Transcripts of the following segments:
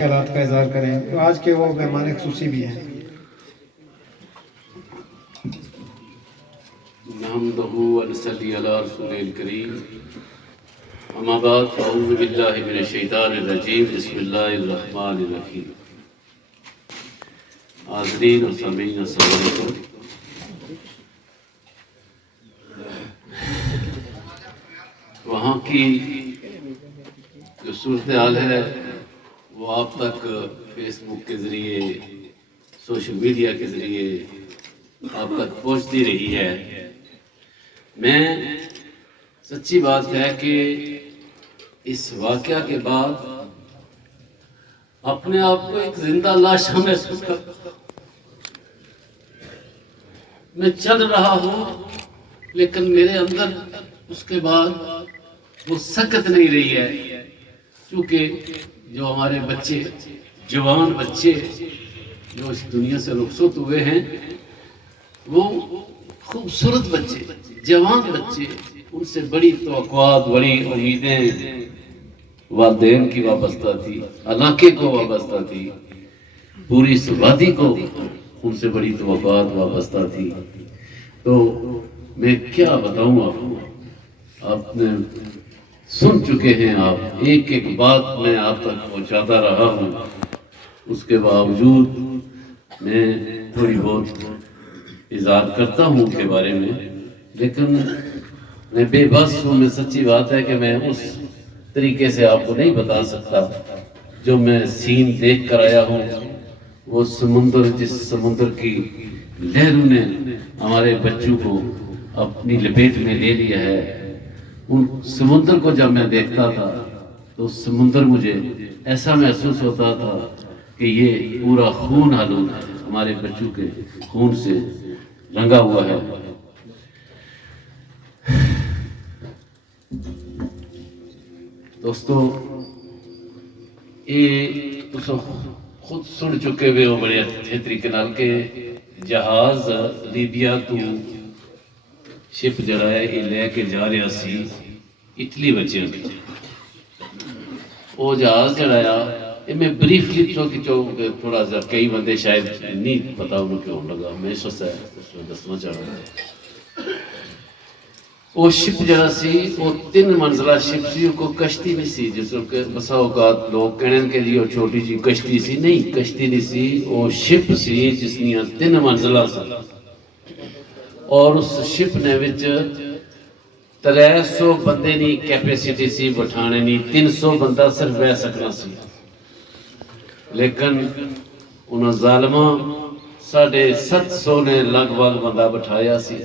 خیالات کا اظہار کریں تو آج کے وہ مہمان خصوصی بھی ہیں۔ نحمده ونصلي على رسول الكريم اما بعد اعوذ باللہ من الشیطان الرجیم بسم اللہ الرحمن الرحیم۔ حاضرین اور سامعین السلام علیکم۔ وہاں کی جو صورتحال ہے وہ آپ تک فیس بک کے ذریعے سوشل میڈیا کے ذریعے آپ تک پہنچتی رہی ہے۔ میں سچی بات ہے کہ اس واقعہ کے بعد اپنے آپ کو ایک زندہ لاش محسوس کرتا، میں چل رہا ہوں لیکن میرے اندر اس کے بعد وہ سکت نہیں رہی ہے، کیونکہ جو ہمارے بچے، جوان بچے جو اس دنیا سے رخصت ہوئے ہیں، وہ خوبصورت بچے، جوان بچے، ان سے بڑی توقعات، بڑی امیدیں والدین کی وابستہ تھی، علاقے کو وابستہ تھی، پوری اس وادی کو ان سے بڑی توقعات وابستہ تھی۔ تو میں کیا بتاؤں آپ نے سن چکے ہیں، آپ ایک ایک بات میں آپ تک پہنچاتا رہا ہوں، اس کے باوجود میں تھوڑی بہت اظہار کرتا ہوں کے بارے میں، لیکن میں بے بس ہوں۔ میں سچی بات ہے کہ میں اس طریقے سے آپ کو نہیں بتا سکتا جو میں سین دیکھ کر آیا ہوں۔ وہ سمندر، جس سمندر کی لہروں نے ہمارے بچوں کو اپنی لپیٹ میں لے لیا ہے، ان سمندر کو جب میں دیکھتا تھا تو سمندر مجھے ایسا محسوس ہوتا تھا کہ یہ پورا خون آلود ہے، ہمارے بچوں کے خون سے رنگا ہوا ہے۔ دوستو، یہ تو خود سن چکے ہوئے ہو بڑے اچھے طریقے نال کہ جہاز لیبیا تو شپ جڑا ہے یہ لے کے جا رہا سی اٹلی بچے، وہ جہاز جڑا ہے میں بریفلی تھوڑا سا، کئی بندے شاید نہیں پتا انہوں کیوں لگا، میں اس وقت دسنا چاہ رہا ہوں۔ وہ شپ جڑا سی وہ 3 منزلہ شپ سی، کو کشتی نہیں سی، جس کو بسا اوقات لوگ کہنے کے لیے چھوٹی جی کشتی سی، نہیں کشتی نہیں سی، وہ شپ سی جس نے 3 منزلہ سی، اور اس شپ نے وچ 300 بندے نہیں کیپیسٹی سی بٹھانے نہیں، 300 بندہ صرف بہ سکنا سی، لیکن انہوں ظالماں 750 نے لگ بھگ بندہ بٹھایا سی،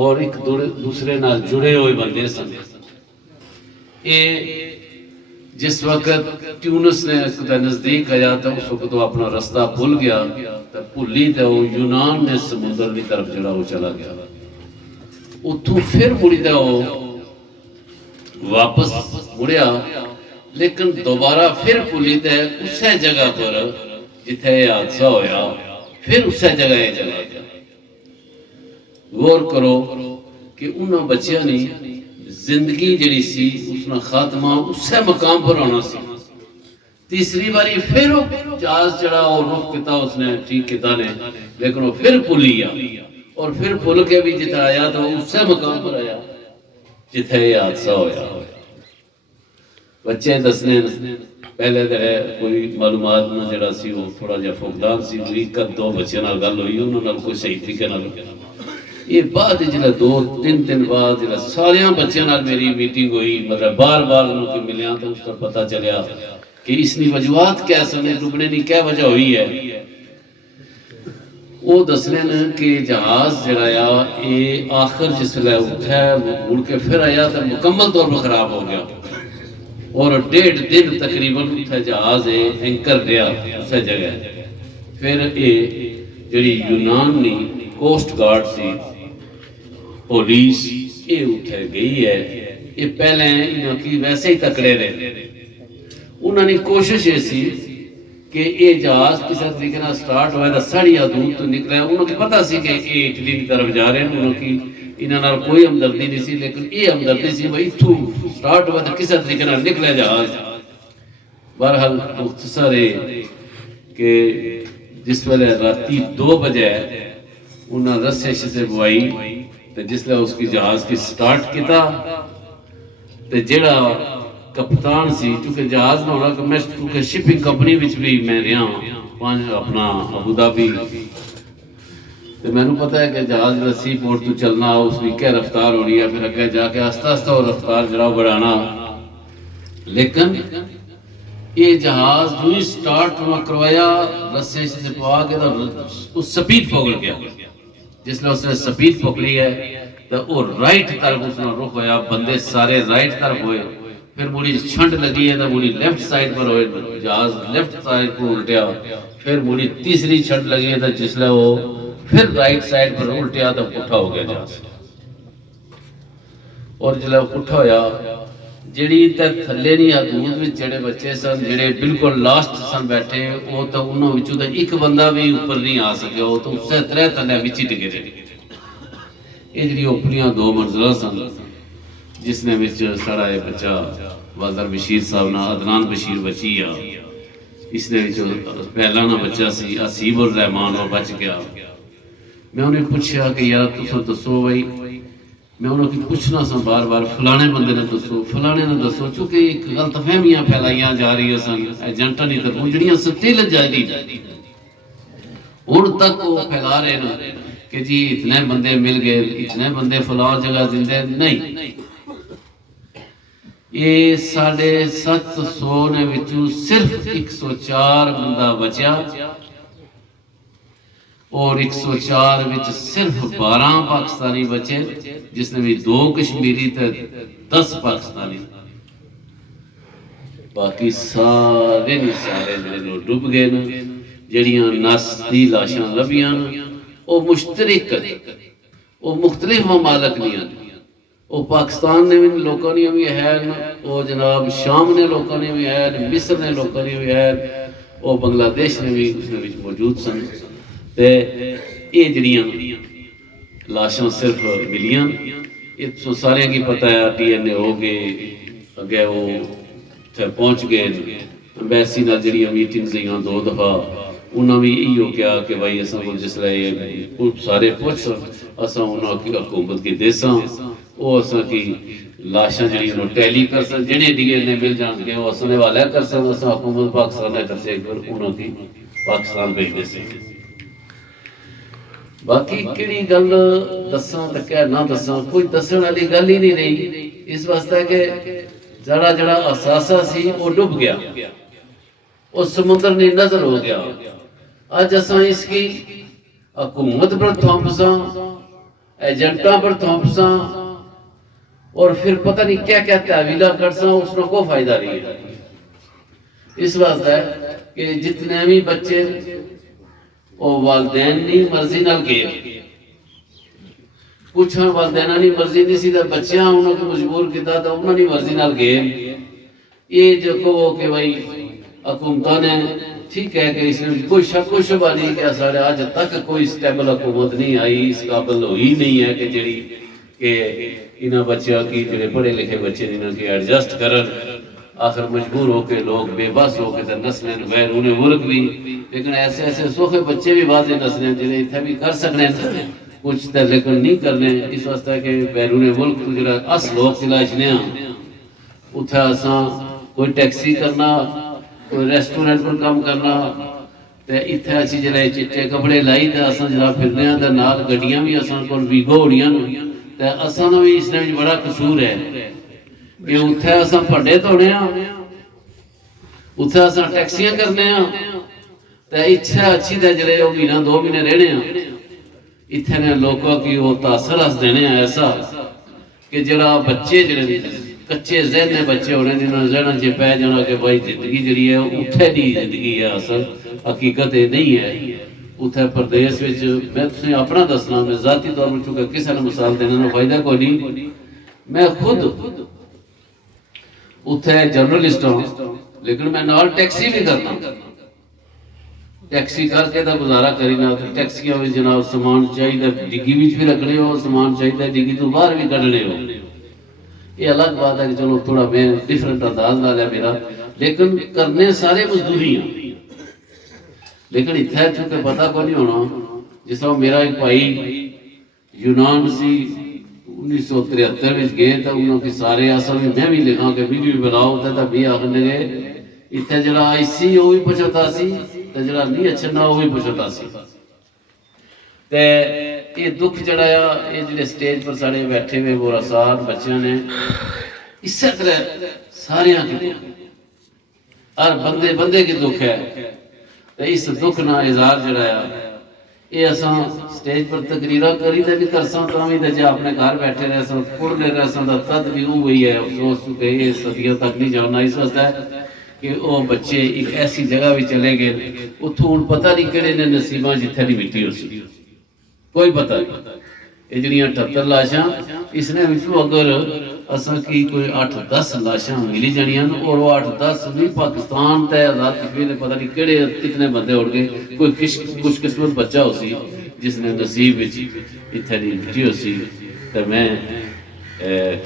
اور ایک دوسرے نال جڑے ہوئے بندے سن۔ یہ جس وقت ٹیونس نے نزدیک آیا تو اس وقت وہ اپنا رستہ بھول گیا، بھولی تو وہ یونان نے سمندر کی طرف جڑا وہ چلا گیا، اتھوں پھر مڑی تو وہ واپس مڑیا، لیکن دوبارہ پھر بھولی تو اسی جگہ پر جتھے یہ حادثہ ہویا، پھر اسی جگہ یہ چلا گیا۔ غور کرو کہ انہوں بچیاں نے زندگی جڑی سی اس نے خاتمہ اسے مقام پر ہونا سی۔ تیسری باری پھر جہاز چڑھا اور رخ کتا اس نے ٹھیک کتا نے، لیکن وہ پھر بھولیا، اور پھر بھول کے بھی جتھے آیا تو اسے مقام پر آیا جتھے یہ حادثہ ہویا۔ بچے دسنے پہلے تو ہے کوئی معلومات میں جڑا سی وہ تھوڑا جا فقدان سی، وہ 1-2 بچے نال گل ہوئی، انہوں نے کوئی صحیح طریقے نال یہ بعد جلے 2-3 دن بعد جلے ساریاں بچیاں نال میری میٹنگ ہوئی، مطلب بار بار انہوں کی ملیاں تو اس کا پتہ چلیا کہ اس نے وجوہات کیا سنے، ڈوبنے نہیں کیا وجہ ہوئی ہے۔ وہ دسنے نے کہ جہاز جڑایا یہ آخر جس لئے اٹھا ہے وہ مڑ کے پھر آیا تو مکمل طور پر خراب ہو گیا، اور 1.5 دن تقریباً اٹھا جہاز اینکر رہا اسے جگہ۔ پھر یہ جڑی یونان نے کوسٹ گارڈ سی، پولیس، یہ اٹھے گئی ہے، یہ پہلے انہوں کی ویسے ہی تکڑے رہے، انہوں نے کوشش یہ سی کہ یہ جہاز کسی طریقے نہ سٹارٹ ہوئے تو سڑیا دور تو نکلے، انہوں کی پتہ سی کہ یہ اٹلی کی طرف جا رہے ہیں، انہوں کی انہوں کوئی ہمدردی نہیں سی، لیکن یہ ہمدردی سی بھائی تو سٹارٹ ہوا تو کسی طریقے نہ نکلے جہاز، بہرحال مختصر ہے کہ جس ویلے راتی 2 بجے انہاں رسے شسے بوائی تے جس لئے اس کی جہاز کی سٹارٹ کیتا تے جیڑا کپتان سی چونکہ جہاز نہ ہونا کہ میں چونکہ شپنگ کمپنی وچ بھی میں رہا اپنا ابو دھابی تے میں نے پتہ ہے کہ جہاز جڑا سی پورٹ تو چلنا اس کی کیا رفتار ہونی ہے پھر اگے جا کے آہستہ آہستہ وہ رفتار جڑا بڑھانا لیکن یہ جہاز جو ہی سٹارٹ ہونا کروایا رسے سے پوا کے تو سپیڈ پکڑ گیا جس لئے اس نے سپیڈ پکڑی ہے تو وہ رائٹ طرف اس نے رخ ہویا بندے سارے رائٹ طرف ہوئے پھر مڑی چھنڈ لگی ہے تو مڑی لیفٹ سائڈ پر ہوئے جہاز لیفٹ سائڈ پر الٹیا پھر مڑی تیسری چھنڈ لگی ہے تو جس لئے وہ پھر رائٹ سائڈ پر الٹیا تو پٹھا ہو گیا جہاز اور جلے وہ پٹھا ہویا جڑی تے تھلے نہیں حدود وچ جڑے بچے سن جڑے بالکل لاسٹ سن بیٹھے وہ تو انہوں وچوں تے ایک بندہ بھی اوپر نہیں آ سکیا وہ تو اس سے 3 تھلے وچ ہی ڈگے رہے یہ جڑی اوپریاں 2 منزلہ سن جس نے وچ سارا یہ بچہ والدر بشیر صاحب نا عدنان بشیر بچی آ اس نے وچ پہلا نا بچہ سی عصیب الرحمان اور بچ گیا میں انہیں پوچھا کہ یار تساں دسو بھائی میں انہوں کی پوچھنا سا بار بار فلانے بندے نے دسو فلانے نے دسو چونکہ ایک غلط فہمیاں پھیلائیاں جا رہی ہے سن ایجنٹا نہیں کر جڑیاں سٹیل جاری ان تک وہ پھیلا رہے نا کہ جی اتنے بندے مل گئے اتنے بندے فلاں جگہ زندہ نہیں یہ 750 نے وچوں صرف 104 بندہ بچیا اور 104 وچ صرف 12 پاکستانی بچے جس نے بھی 2 کشمیری تے 10 پاکستانی باقی سارے جڑے ڈوب گئے نا جڑیاں نس دی لاشاں لبیاں وہ مشترک وہ مختلف ممالک نہیں وہ پاکستان نے بھی لوگوں نے بھی ہے وہ جناب شام نے لوگوں نے بھی ہے مصر نے لوگوں نے بھی ہے وہ بنگلہ دیش نے بھی اس میں موجود سن تے یہ جڑیاں لاشاں صرف ملیاں یہ تو سارے کی پتہ ہے ڈی این اے ہو گئے اگے وہ پھر پہنچ گئے امبیسی نال جڑیاں میٹنگز ہوئیاں 2 دفعہ انہاں بھی یہی کیا کہ بھائی اساں کو جس طرح سارے پوچھ اساں انہاں کی حکومت کی دیساں وہ اساں کی لاشاں جڑیاں نو ٹیلی کر سن جڑے ڈی این اے مل جان گے وہ اساں نے حوالہ کر سن اساں حکومت پاکستان نے کر سے انہاں کی پاکستان بھیج دے سے باقی کیڑی گل دساں تے کہ نہ دساں کوئی دسن والی گل ہی نہیں رہی اس واسطے کہ جڑا اثاثہ سی وہ ڈوب گیا وہ سمندر نہیں نظر ہو گیا آج اساں اس کی حکومت پر تھوپساں ایجنٹاں پر تھوپساں اور پھر پتہ نہیں کیا کیا تعویلہ کرساں اس نے کوئی فائدہ نہیں ہے اس واسطے کہ جتنے بھی بچے وہ والدین نہیں مرضی نال گئے کچھ والدین نہیں مرضی نہیں سی تے بچیاں انہوں کو مجبور کیتا تو انہوں نے مرضی نال گئے یہ جو کو کہ بھائی حکومتوں نے ٹھیک ہے کہ اس میں کوئی شک کوئی شبہ نہیں کہ سارے آج تک کوئی اسٹیبل حکومت نہیں آئی اس قابل ہوئی نہیں ہے کہ جڑی کہ انہاں بچیاں کی جڑے پڑھے لکھے بچے انہاں کی ایڈجسٹ کرن آخر مجبور ہو کے لوگ بے بس ہو کے نسلیں بیرون ملک بھی لیکن ایسے ایسے سوکھے بچے بھی واضح نسلیں جنہیں اتنے بھی کر سکنے کچھ تے لیکن نہیں کرنے اس واسطے کہ بیرون ملک تو جڑا اس لوگ چلاچنے ہیں اتھے اساں کوئی ٹیکسی کرنا کوئی ریسٹورنٹ پر کام کرنا تے اتھے اچھی جڑے چٹے کپڑے لائی تے اساں جڑا پھرنے ہیں تے نال گڈیاں بھی اساں کول ویگو ہوڑیاں تے اساں نو بھی اس نے بڑا قصور ہے کہ اتھے اساں پھڈے دھونے ہاں اتھے اساں ٹیکسیاں کرنے ہاں تے اتھے اچھی تے جڑے وہ مہینہ 2 مہینے رہنے ہاں اتھے نے لوگوں کی وہ تاثر اس دینے ہیں ایسا کہ جڑا بچے جڑے کچے ذہن نے بچے ہونے جنہوں ذہن جے پہ جانا کہ بھائی زندگی جڑی ہے اتھے نہیں زندگی ہے اصل حقیقت یہ نہیں ہے اتھے پردیس وچ میں تسیں اپنا دسنا میں ذاتی طور پر چونکہ کسی نے مثال دینے میں فائدہ کوئی نہیں میں خود اتھے جرنلسٹ ہوں لیکن میں نال ٹیکسی بھی کرنا ٹیکسی کر کے تو گزارا کری نہ ٹیکسیاں بھی جناب سامان چاہیے ڈگی بھی رکھنے ہو سامان چاہیے ڈگی تو باہر بھی کڈنے ہو یہ الگ بات ہے کہ چلو تھوڑا میں ڈیفرنٹ انداز نال ہے میرا لیکن کرنے سارے مزدوری ہیں. لیکن اتنے چونکہ پتہ کو نہیں ہونا. جس طرح میرا ایک بھائی یونان سی 1973 میں گئے تو انہوں کی سارے اصل میں بھی لکھا کہ ویڈیو بناؤ تو بھی آخر لگے اتنے جڑا آئی سی وہ بھی پچھتا سی تو جڑا نہیں اچھا نہ وہ بھی پچھتا سی. تے یہ دکھ جڑا ہے یہ جڑے سٹیج پر سارے بیٹھے ہوئے وہ رسال بچیاں نے اسی طرح سارے کی ہر بندے بندے کی دکھ ہے. تو اس دکھ نہ اظہار جڑا ہے یہ اساں سٹیج پر تقریرہ کری تے بھی کرساں تو بھی تے جے اپنے گھر بیٹھے رہ ساں پڑھنے رہ ساں تد بھی وہی ہے. افسوس کہ یہ صدیوں تک نہیں جانا. اس واسطے کہ وہ بچے ایک ایسی جگہ بھی چلے گئے اتوں ہوں پتہ نہیں کہڑے نے نصیباں جتھے نہیں مٹی ہو سی کوئی پتہ نہیں. یہ جڑیاں 78 لاشاں اس نے وچوں اگر اساں کی کوئی 8-10 لاشاں ملی جانیاں اور وہ 8-10 بھی پاکستان تے آزاد کشمیر نے پتہ نہیں کہڑے کتنے بندے اڑ گئے. کوئی خوش قسمت بچہ ہو سی جس نے نصیب اتنے نہیں مٹی ہو سی. تو میں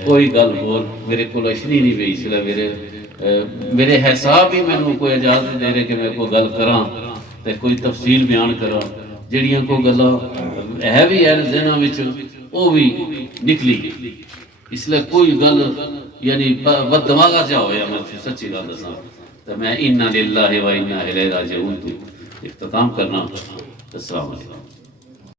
کوئی گل ہور میرے کو اشنی نہیں پئی. اس لیے میرے حساب ہی میں کوئی اجازت دے رہے کہ میں کوئی گل کراں تے کوئی تفصیل بیان کراں. جڑیاں کوئی گلاں ہے بھی ہے ذہناں وچ وہ بھی نکلی. اس لیے کوئی گل یعنی بد دماغا جا ہویا میں سچی گل دساں تو میں انا للہ و انا الیہ راجعون تو اختتام کرنا. السلام علیکم.